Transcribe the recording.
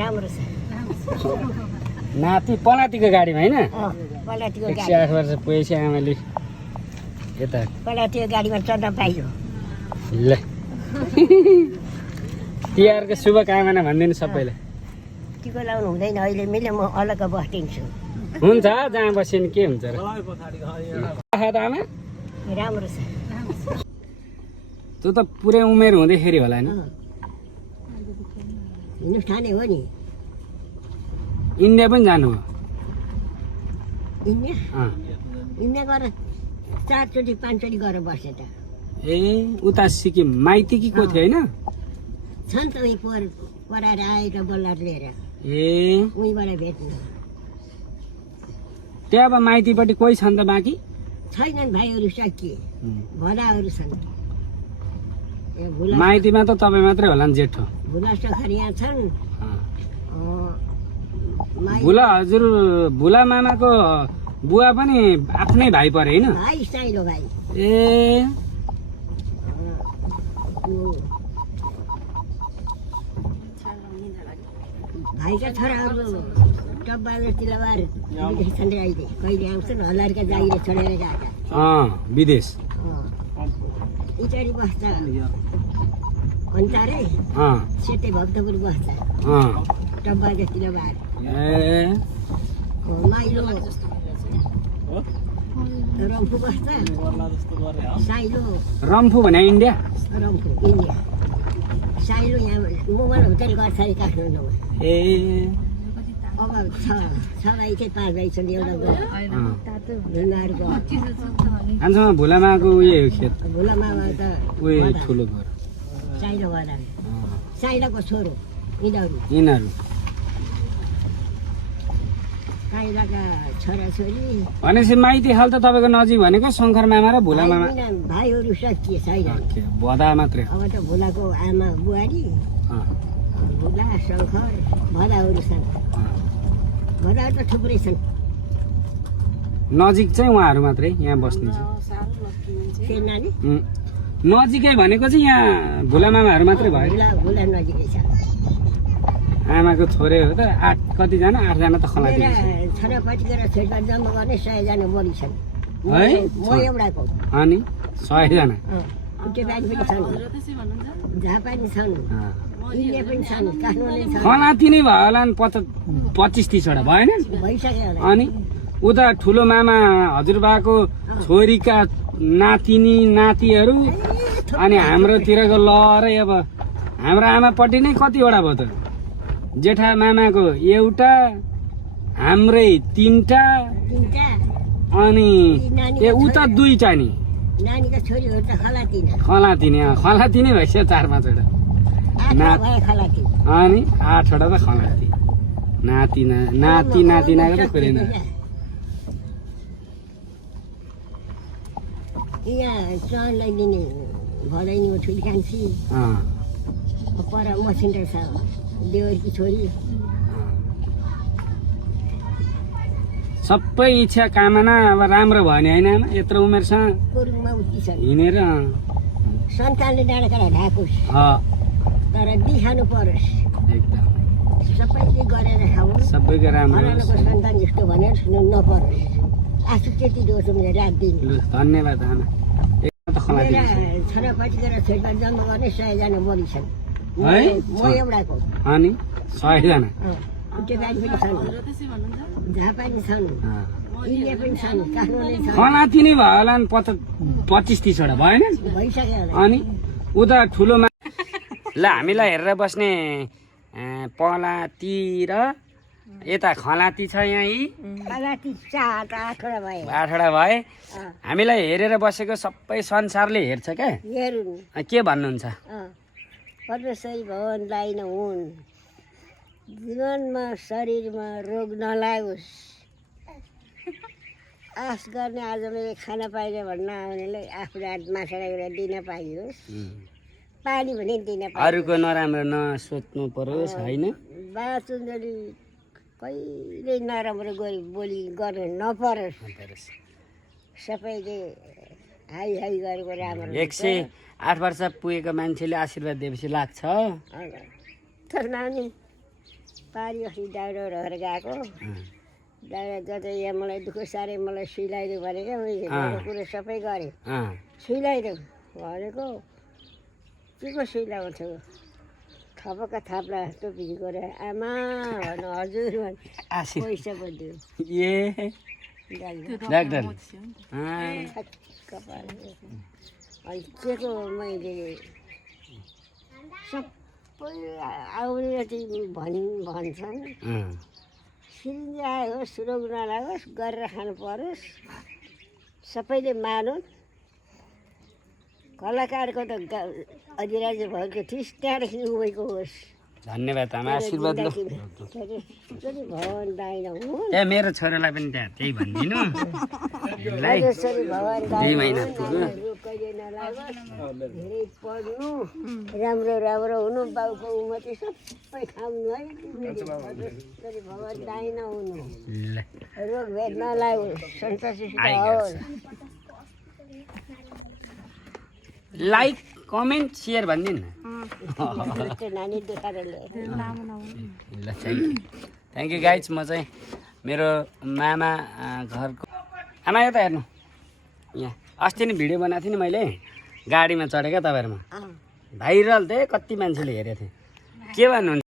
राम्रो छ नाति पलातीको गाडीमा होइन पलातीको 108 वर्ष पुगेपछि आमाले यता पलातीको गाडीमा चढ्न पाइयो ल तिहारको शुभकामना भनिदिनु सबैलाई टिको लाउनु हुँदैन अहिले मैले म अलग बस्दिन्छु हुन्छ जहाँ बस्यो नि के हुन्छ र आमा राम्रो छ त्यो त पुरै उमेर हुँदैखेरि होला नि हिँड्नु ठाने हो नि इन्डिया पनि जानु हो इन्डिया गएर 4 चोटि 5 चोटि गएर बसे त ए उता सिक्किम माइती कि को थियो होइन छन् त उही पढाएर आएर बल्लर लिएर ए उहीबाट भेट्नु त्यहाँ अब माइतीपट्टि कोही छन् त बाँकी छैनन् भाइहरू सकिए भदाहरू छन् माइतीमा त तपाईँ मात्रै होला नि जेठो भुला सखर यहाँ छन् भुला हजुर भुला मामाको बुवा पनि आफ्नै भाइ परे होइन भाइ साइलो भाइ ए भाइका छोराहरू टब्बाले तिलबार विदेश छन् रे अहिले कहिले आउँछन् हल्लारका जागिर छोडेर गएका विदेश इटारी बस्छ अन्तारे सेतै भक्तपुर बस्छ टब्बाले तिलबार माइलो रम्फू बस्छ साइलो रम्फू भने इन्डिया रम्फू इन्डिया साइलो यहाँ मोबाइल होटल गर्छ अरे काठमाडौँमा ए अब छ भाइ चाहिँ 5 भाइ छन् एउटा ढुङ्गाहरूको आजमा भुलामाको उयो खेत भुलामामा त उयो ठुलो घर साइलो भएर साइलोको छोरो यिनीहरू साइलाका छोराछोरी भनेपछि माइती हाल त तपाईँको नजिक भनेको शङ्कर मामा र भुला मामा भाइहरू सकिए छैन भदा मात्रै अब त भुलाको आमा बुहारी भुला शङ्कर भदाहरू छन् भदाहरू त थुप्रै छन् नजिक चाहिँ उहाँहरू मात्रै यहाँ बस्ने नजिकै भनेको चाहिँ यहाँ भुला मामाहरू मात्रै भयो भुला नजिकै छ आमाको छोरे हो त 8 कतिजना 8 जना त खलाती छोरापट्टिबाट छोरीबाट जम्मा गर्ने 100 जना बढी छन् है म एउटाको अनि 100 जना उटेपानी पनि छन् झापानी छन् इन्डिया पनि छन् काठमाडौँ छन् खलाती नै भयो होला नि 25-30 वटा भएन भइसक्यो होला अनि उता ठुलो मामा हजुरबाको छोरीका नातिनी नातिहरू अनि हाम्रोतिरको लहरै अब हाम्रो आमापट्टि नै कतिवटा भयो त जेठा मामाको एउटा हाम्रै 3टा अनि उता 2टा नि नानीको छोरीहरू त खलाती नै भइसक्यो 4-5 वटा अनि 8 वटा त खलाती नातिनाको त खोरेन यहाँ चनलाई दिने भदैनी हो ठुली कान्छी पर मसिन्टर छ देवरकी छोरी सबै इच्छा कामना अब राम्रो भयो नि होइन यत्रो उमेरसँग हिँडेर सन्तानले डाँडाकाँडा ढाकोस् तर दिखानु परोस् एकदम सबैले गरेर खाओस् सबैको राम्रो सन्तान जस्तो भनेर सुन्नु नपरोस् आफू त्यति दोष मैले राख्दिनँ धन्यवाद आमा छोरापट्टि गएर छोरीबाट जन्म गर्ने 100 जना बढी छन् म एउटाको अनि 100 जना उटेपानी पनि छन् झापानी छन् इन्डिया पनि छन् काठमाडौँ छन् खलाती नै भयो होला नि 25-30 वटा भएन भइसक्यो अनि उता ठुलोमा ल हामीलाई हेरेर बस्ने पलाती र यता खलाती छ यहीँ 8वटा भए हामीलाई हेरेर बसेको सबै संसारले हेर्छ क्या के भन्नुहुन्छ परमेश्वरी भवनलाई नहुन् जीवनमा शरीरमा रोग नलागोस् आश गर्ने आज मैले खाना पाइनँ भन्न आउनेलाई आफूले माछा दिन पाइयोस् पानी भने दिन अरूको नराम्रो नसोच्नु परोस् होइन बाचुन्जली कहिले नराम्रो बोली गर्नु नपरोस् सबैले हाई हाई गरेको राम्रो 108 वर्ष पुगेको मान्छेले आशीर्वाद दिएपछि लाग्छ तर नानी पारी अस्ति दाउरा रहेर गएको दाउरा जति यहाँ मलाई दुःख साह्रै मलाई सिलाइदियो भनेको मैले मेरो कुरो सबै गरेँ सिलाइदियो भनेको के को सिलाउँछ थपका थाप्ला टोपी गरेर आमा भन्नु हजुर भन्नु पैसा पो दियो ए डाक्टर कपाल अनि के को मैले सबै आउने भन्छन् सिरिन्ज आयोस् रोग नलागोस् गरेर खानु परोस् सबैले मानुन् कलाकारको त अधिराज भएको थिइस् त्यहाँदेखि उभेको होस् धन्यवाद आमा आशीर्वाद ल भगवान् दाइना हुन् ए मेरो छोरालाई पनि त्यहाँ त्यही भनिदिनु राजेश्वरी भगवान् 2 महिना पुग्यो रोग कहिले नलागोस् धेरै पढ्नु राम्रो राम्रो हुनु बाउको उन्नति सबै खाउनु है राजेश्वरी भगवान् दाइना हुनु ल रोग भेद नलागोस् सन्तोषित होस् लाइक कमेन्ट सेयर भनिदिनु नानी देखाएर ल थ्याङ्क यू गाइज म चाहिँ मेरो मामा घरको आमा यता हेर्नु यहाँ अस्ति नै भिडियो बनाएको थिएँ नि मैले गाडीमा चढेको तपाईँहरूमा भाइरल थिएँ कति मान्छेले हेरेको थिएँ के भन्नुहुन्छ